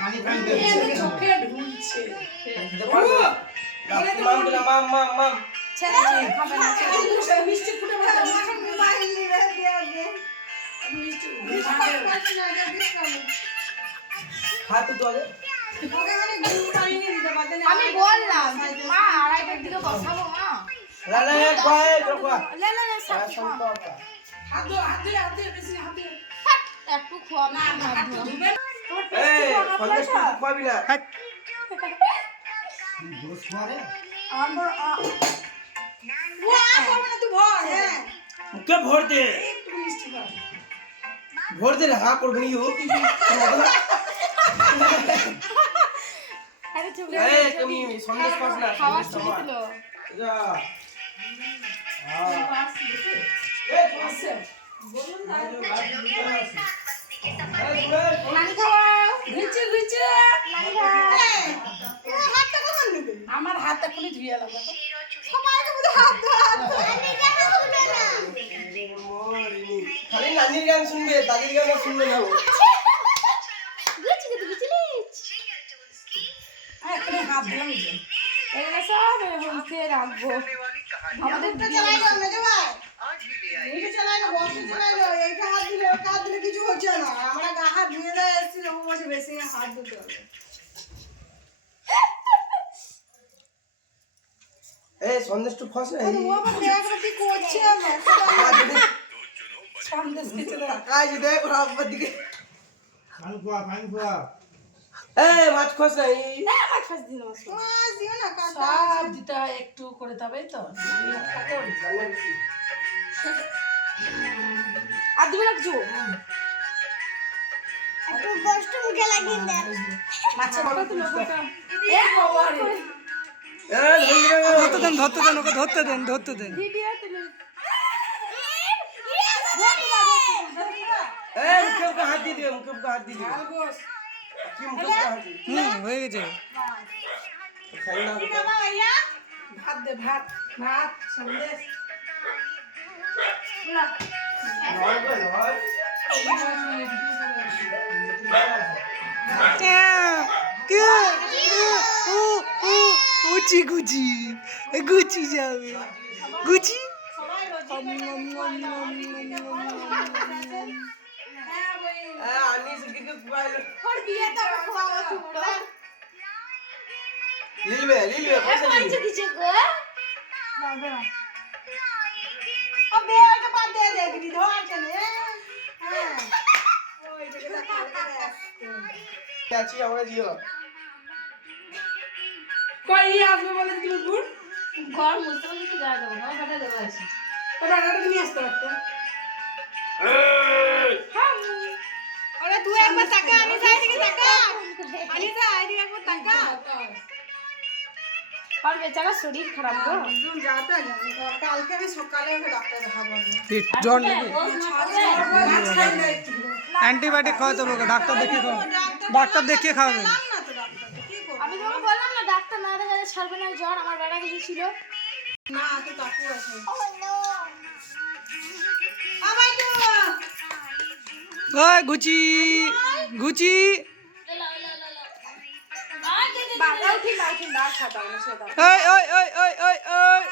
পানি পানি দে চোখে ঢুলছে মাম দিলা মাম মাম মাম ছেড়ে খাবে না মিষ্টি ফুটে বসে মোবাইল নিয়ে দিয়ে দে মিষ্টি হাত তো আগে ওকে মানে গুড পানি নিয়ে দিতে পারতে না আমি বললাম মা আড়াইটার দিকে বসাবো মা লালা এক ভাই রকবা লে লে লে সব হাত দিয়ে বেশি হাত দিয়ে একটু খোয়া না ভাত ধুবে না এই সন্দেশ তো পাবি না গোস মারে আমার ও করবে না তুই ভর হ্যাঁ মুখে ভর দে একটু মিষ্টি খাও ভর দে হা করবি নি ও আরে চুপ এই তুমি সন্দেশ পাস না খাওয়া সন্দেশ শুরু খাওয়া দিলো যা বাস দেখে এই আছে বলুন না নানি খাওয়াও ঘুচে ঘুচে নানি খাওয়াও ও হাতটা কখন নেবে আমার হাতটা খুলে ধুয়ে এলাম দেখো সবাইকে বুঝে হাত ধর খালি নানির গান শুনবে দাদির গান শুনবে না ও গুচি গুচি গুচিলিচ এখানে হাত দিলাম যে এগুলো সব হইতে রাখবো আমাদের এটা চালাই দাও না ভাই এইটা চালাই না বক্স চালাই দাও এইটা হাত দিলে ওটা হাত দিলে কিছু হচ্ছে না আমরা গা হাত ধুয়ে দেয় এসেছি ও বসে বেশি হাত ধুতে হবে এই সন্দেশ তো ফস না ও আবার দেখো কি করছে আমার সন্দেশ খেতে দাও কাজ দেখ রাব্বার দিকে পানি পোয়া পানি পোয়া এই মাছ খস না আমার ফাস দিন মাস মাছ দিও না কাটা সব দিতে হয় একটু করে তবে তো আর দিবে না কিছু একটু কষ্ট মুখে লাগিয়ে দে মাছের কত লোকটা এ বাবা রে এই ধরতে দেন ওকে ধরতে দেন ভিডিও তুলে এই মুখে হাত দিয়ে দিও মুখে হাত দিয়ে দিও গোস কি মুখে হাত দিয়ে হয়ে গেছে খাই না বাবা ভাইয়া ভাত দে ভাত ভাত সন্দেশ নয় গো নয় গুচি গুচি গুচি যাবে গুচি আনি সুকিকে কুয়াইলো ওর বিয়ে তো খাওয়া তোমরা লিলবে পয়সা পয়সা দিছে গো না না ও বেটা বাদ দে দে দিদি ধর চলে হ্যাঁ ওই জায়গাটা কাটে আছি আমরা দিও কই আসবে বলে তুমি গুড় ঘর মুসলমান তো যা দেবো না ফাটা দেবো আছে ওই রান্নাটা তুমি আসতে পারতে ওরে তুই একবার তাকা আমি যাই দিকে তাকা আমি যাই এদিকে একবার তাকা আর বেচারা শরীর খারাপ গো একদম যাতা জানি কালকে আমি সকালে ওকে ডাক্তার দেখাবো জ্বর নাকি মাছ খাই না একটু অ্যান্টিবায়োটিক খাওয়াতে হবে ডাক্তার দেখিয়ে খাওয়াবেন না তো ডাক্তার কি করব আমি তোমাকে বললাম না ডাক্তার না দেখালে ছাড়বে না জ্বর আমার বেড়া গেছিল না তো কাকু আছে আবার তো ওই গুচি গুচি বাবা উঠি না উঠি না খাতা না সেটা ওই ওই ওই ওই ওই ওই